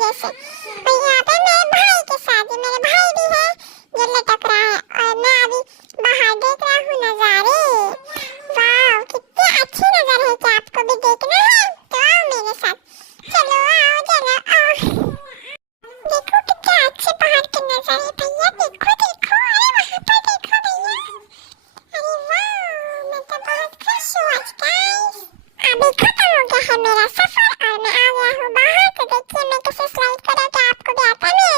जैसे। और यहाँ पे मेरे भाई के साथ, मेरे भाई भी है जो लटक रहा है, और मैं अभी बाहर देख रहा हूँ नजारे। वाह, कितने अच्छे नजारे हैं, क्या आपको भी देखना है तो आओ मेरे साथ, चलो आओ चलो आओ। देखो कितने अच्छे पहाड़ के नजारे भैया, देखो देखो, अरे वहाँ पर देखो भैया, अरे वाह, मैं तो बहुत खुश हूँ आज गाइस। अभी खत्म हो गया है मेरा सफर और मैं आ गया हूँ बाहर, तो देखिए मैं कैसे स्लाइड कर रहा था, आपको भी आता नहीं